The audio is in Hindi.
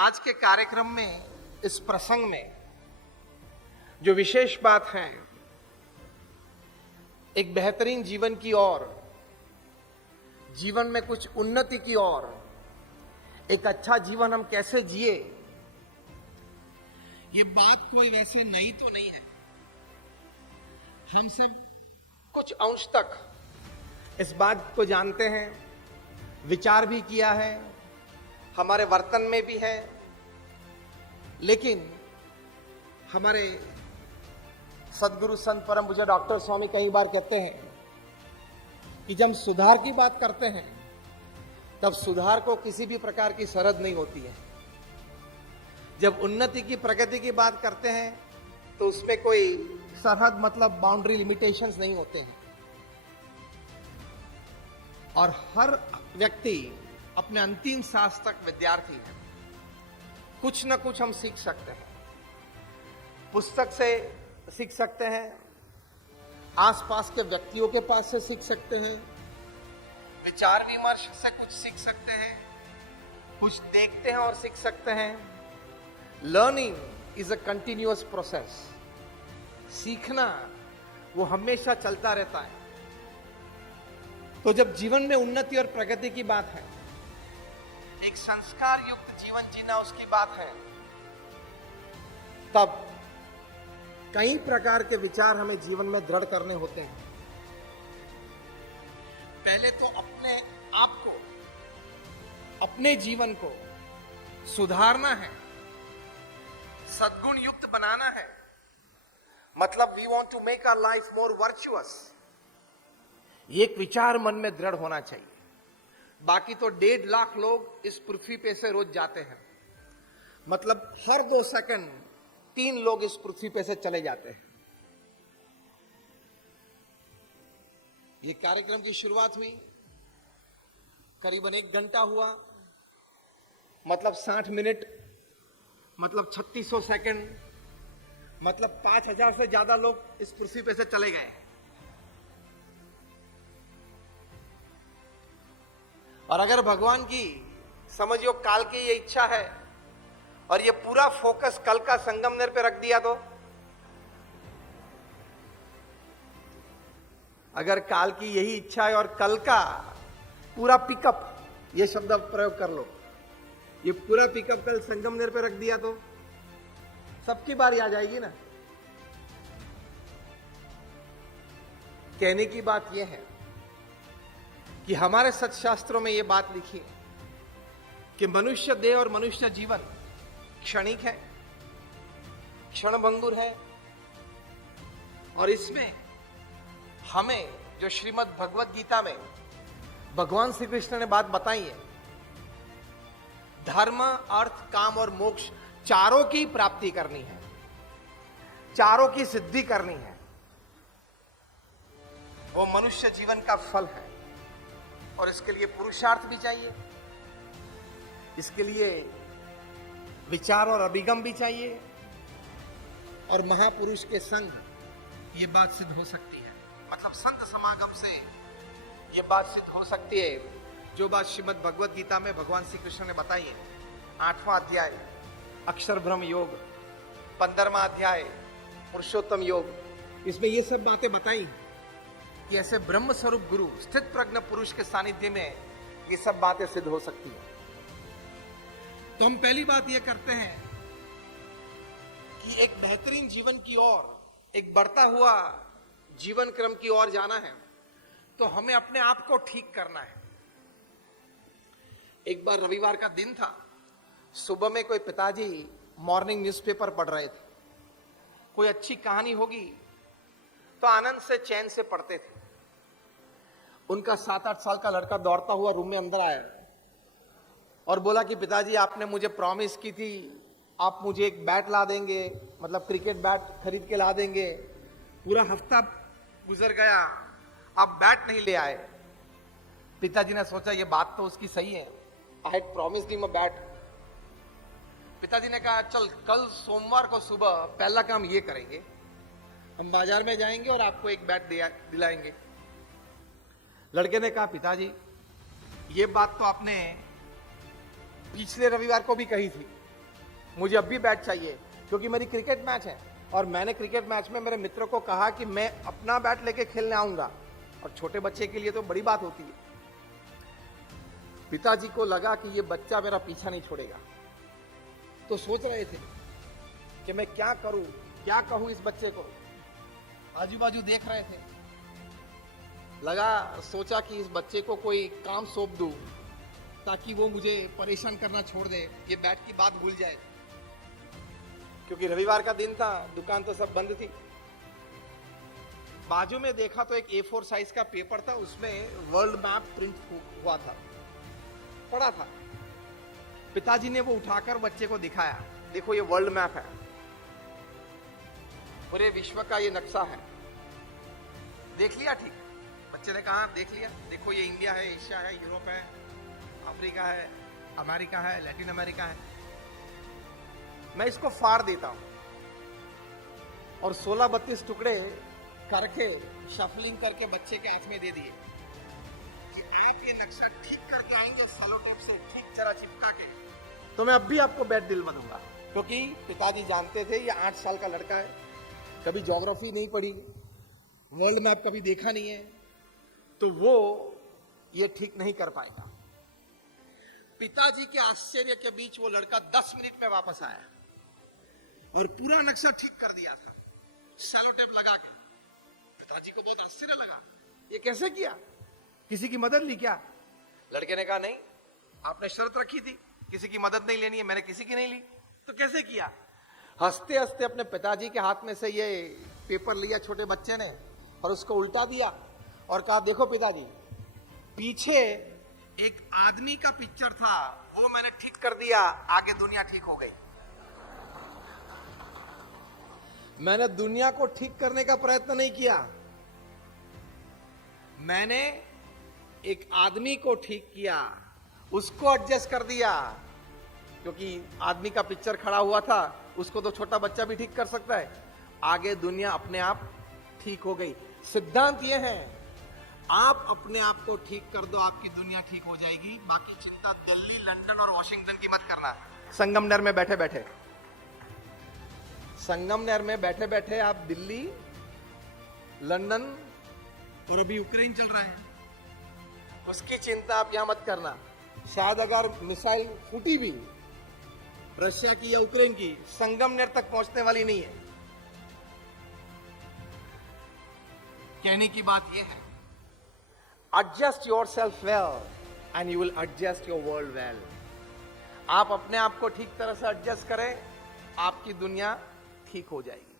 आज के कार्यक्रम में, इस प्रसंग में जो विशेष बात है, एक बेहतरीन जीवन की ओर, जीवन में कुछ उन्नति की ओर, एक अच्छा जीवन हम कैसे जिए, ये बात कोई वैसे नई तो नहीं है। हम सब कुछ अंश तक इस बात को जानते हैं, विचार भी किया है, हमारे वर्तन में भी है। लेकिन हमारे सदगुरु संत परम पूज्य डॉक्टर स्वामी कई बार कहते हैं कि जब सुधार की बात करते हैं तब सुधार को किसी भी प्रकार की सरहद नहीं होती है। जब उन्नति की, प्रगति की बात करते हैं तो उसमें कोई सरहद मतलब बाउंड्री लिमिटेशंस नहीं होते हैं। और हर व्यक्ति अपने अंतिम सांस तक विद्यार्थी है। कुछ न कुछ हम सीख सकते हैं, पुस्तक से सीख सकते हैं, आसपास के व्यक्तियों के पास से सीख सकते हैं, विचार विमर्श से कुछ सीख सकते हैं, कुछ देखते हैं और सीख सकते हैं। Learning is a continuous process. सीखना वो हमेशा चलता रहता है। तो जब जीवन में उन्नति और प्रगति की बात है, एक संस्कार युक्त जीवन जीना उसकी बात है, तब कई प्रकार के विचार हमें जीवन में दृढ़ करने होते हैं। पहले तो अपने आप को, अपने जीवन को सुधारना है, सद्गुण युक्त बनाना है। मतलब we want to make our life more virtuous. एक विचार मन में दृढ़ होना चाहिए। बाकी तो 1.5 लाख लोग इस पृथ्वी पे से रोज जाते हैं। मतलब हर 2 सेकंड 3 लोग इस पृथ्वी पे से चले जाते हैं। ये कार्यक्रम की शुरुआत हुई, करीबन 1 घंटा हुआ, मतलब 60 मिनट, मतलब 3600 सेकंड, मतलब 5000 से ज्यादा लोग इस पृथ्वी पे से चले गए। और अगर भगवान की, समझियो काल की ये इच्छा है और ये पूरा फोकस कल का संगमनेर पे रख दिया, तो अगर काल की यही इच्छा है और कल का पूरा पिकअप, ये शब्द प्रयोग कर लो, ये पूरा पिकअप कल संगमनेर पे रख दिया तो सबकी बारी आ जाएगी ना। कहने की बात यह है कि हमारे सत्शास्त्रों में यह बात लिखी है कि मनुष्य देह और मनुष्य जीवन क्षणिक है, क्षणभंगुर है। और इसमें हमें जो श्रीमद् भगवत गीता में भगवान श्री कृष्ण ने बात बताई है, धर्म, अर्थ, काम और मोक्ष चारों की प्राप्ति करनी है, चारों की सिद्धि करनी है। वो मनुष्य जीवन का फल है और इसके लिए पुरुषार्थ भी चाहिए, इसके लिए विचार और अभिगम भी चाहिए, और महापुरुष के संग ये बात सिद्ध हो सकती है। मतलब संत समागम से ये बात सिद्ध हो सकती है, जो बात श्रीमद् भगवत गीता में भगवान श्री कृष्ण ने बताई है। 8वां अध्याय अक्षर ब्रह्म योग, 15वां अध्याय पुरुषोत्तम योग, इसमें ये सब बातें बताई कि ऐसे ब्रह्म स्वरूप गुरु, स्थित प्रज्ञ पुरुष के सानिध्य में ये सब बातें सिद्ध हो सकती है। तो हम पहली बात ये करते हैं कि एक बेहतरीन जीवन की ओर, एक बढ़ता हुआ जीवन क्रम की ओर जाना है, तो हमें अपने आप को ठीक करना है। एक बार रविवार का दिन था, सुबह में कोई पिताजी मॉर्निंग न्यूज़पेपर पढ़ रहे थे। कोई अच्छी कहानी होगी तो आनंद से, चैन से पढ़ते थे। उनका 7-8 साल का लड़का दौड़ता हुआ रूम में अंदर आया और बोला कि पिताजी, आपने मुझे प्रॉमिस की थी, आप मुझे एक बैट ला देंगे, मतलब क्रिकेट बैट खरीद के ला देंगे। पूरा हफ्ता गुजर गया, आप बैट नहीं ले आए। पिताजी ने सोचा ये बात तो उसकी सही है, I had promised him a bat. पिताजी ने कहा चल कल सोमवार को सुबह पहला काम ये करेंगे, हम बाजार में जाएंगे और आपको एक बैट दिलाएंगे। लड़के ने कहा पिताजी ये बात तो आपने पिछले रविवार को भी कही थी, मुझे अब भी बैट चाहिए क्योंकि मेरी क्रिकेट मैच है और मैंने क्रिकेट मैच में मेरे मित्र को कहा कि मैं अपना बैट लेके खेलने आऊंगा, और छोटे बच्चे के लिए तो बड़ी बात होती है। पिताजी को लगा कि ये बच्चा मेरा पीछा नहीं छोड़ेगा, तो सोच रहे थे कि मैं क्या करूं, क्या कहूं इस बच्चे को। आजू बाजू देख रहे थे, सोचा कि इस बच्चे को कोई काम सौंप दूं ताकि वो मुझे परेशान करना छोड़ दे, ये बैट की बात भूल जाए। क्योंकि रविवार का दिन था, दुकान तो सब बंद थी। बाजू में देखा तो एक A4 साइज का पेपर था, उसमें वर्ल्ड मैप प्रिंट हुआ था, पड़ा था। पिताजी ने वो उठाकर बच्चे को दिखाया, देखो ये वर्ल्ड मैप है, पूरे विश्व का ये नक्शा है। देख लिया? ठीक। बच्चे ने कहा देख लिया, देखो ये इंडिया है, एशिया है, यूरोप है, अफ्रीका है, अमेरिका है, लैटिन अमेरिका है। मैं इसको फाड़ देता हूं और 16-32 टुकड़े करके शफलिंग करके बच्चे के हाथ में दे दिए कि आप ये नक्शा ठीक करके आएंगे सेलो टेप से ठीक जरा चिपका के, तो मैं अब भी आपको बैट दिलवा दूंगा। क्योंकि पिताजी जानते थे ये 8 साल का लड़का है, कभी ज्योग्राफी नहीं पढ़ी, वर्ल्ड मैप कभी देखा नहीं है, तो वो ये ठीक नहीं कर पाएगा। पिताजी के आश्चर्य के बीच वो लड़का 10 मिनट में वापस आया और पूरा नक्शा ठीक कर दिया था सेलो टेप लगा के। पिताजी को बहुत आश्चर्य लगा, ये कैसे किया, किसी की मदद ली क्या? लड़के ने कहा नहीं, आपने शर्त रखी थी किसी की मदद नहीं लेनी है, मैंने किसी की नहीं ली, तो कैसे किया? हंसते हंसते अपने पिताजी के हाथ में से ये पेपर लिया छोटे बच्चे ने और उसको उल्टा दिया और कहा देखो पिताजी, पीछे एक आदमी का पिक्चर था, वो मैंने ठीक कर दिया, आगे दुनिया ठीक हो गई। मैंने दुनिया को ठीक करने का प्रयत्न नहीं किया, मैंने एक आदमी को ठीक किया, उसको एडजस्ट कर दिया। क्योंकि आदमी का पिक्चर खड़ा हुआ था, उसको तो छोटा बच्चा भी ठीक कर सकता है, आगे दुनिया अपने आप ठीक हो गई। सिद्धांत यह है, आप अपने आप को ठीक कर दो, आपकी दुनिया ठीक हो जाएगी। बाकी चिंता दिल्ली, लंदन और वॉशिंगटन की मत करना। संगमनेर में बैठे बैठे, संगमनेर में बैठे बैठे आप दिल्ली, लंदन और अभी यूक्रेन चल रहा है, उसकी चिंता आप यहां मत करना। शायद अगर मिसाइल फूटी भी रशिया की या यूक्रेन की, संगमनेर तक पहुंचने वाली नहीं है। कहने की बात यह है, adjust your self well and you will adjust your world well. आप अपने आप को ठीक तरह से एडजस्ट करें, आपकी दुनिया ठीक हो जाएगी।